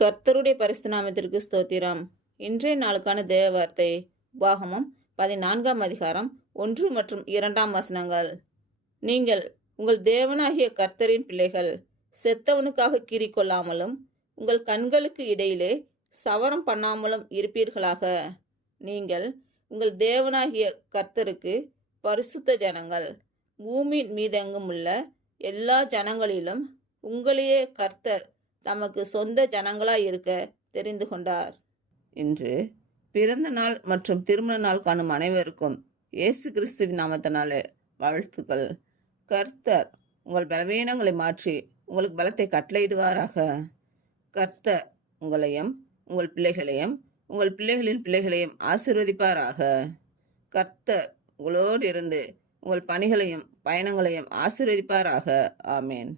கர்த்தருடைய பரிசுத்த நாமத்திற்கு ஸ்தோத்திரம். இன்றைய நாளுக்கான தேவ வார்த்தை உபாகமம் 14ஆம் அதிகாரம் 1 மற்றும் 2ஆம் வசனங்கள். நீங்கள் உங்கள் தேவனாகிய கர்த்தரின் பிள்ளைகள், செத்தவனுக்காக கீறிக்கொள்ளாமலும் உங்கள் கண்களுக்கு இடையிலே சவரம் பண்ணாமலும் இருப்பீர்களாக. நீங்கள் உங்கள் தேவனாகிய கர்த்தருக்கு பரிசுத்த ஜனங்கள். பூமியின் மீதெங்கும் உள்ள எல்லா ஜனங்களிலும் உங்களையே கர்த்தர் தமக்கு சொந்த ஜனங்களாய் இருக்க தெரிந்து கொண்டார். இன்று பிறந்த நாள் மற்றும் திருமண நாள் காணும் அனைவருக்கும் இயேசு கிறிஸ்துவின் நாமத்தினாலே வாழ்த்துக்கள். கர்த்தர் உங்கள் பலவீனங்களை மாற்றி உங்களுக்கு பலத்தை கட்டளையிடுவாராக. கர்த்தர் உங்களையும் உங்கள் பிள்ளைகளையும் உங்கள் பிள்ளைகளின் பிள்ளைகளையும் ஆசீர்வதிப்பாராக. கர்த்தர் உங்களோடு இருந்து உங்கள் பணிகளையும் பயணங்களையும் ஆசீர்வதிப்பாராக. ஆமேன்.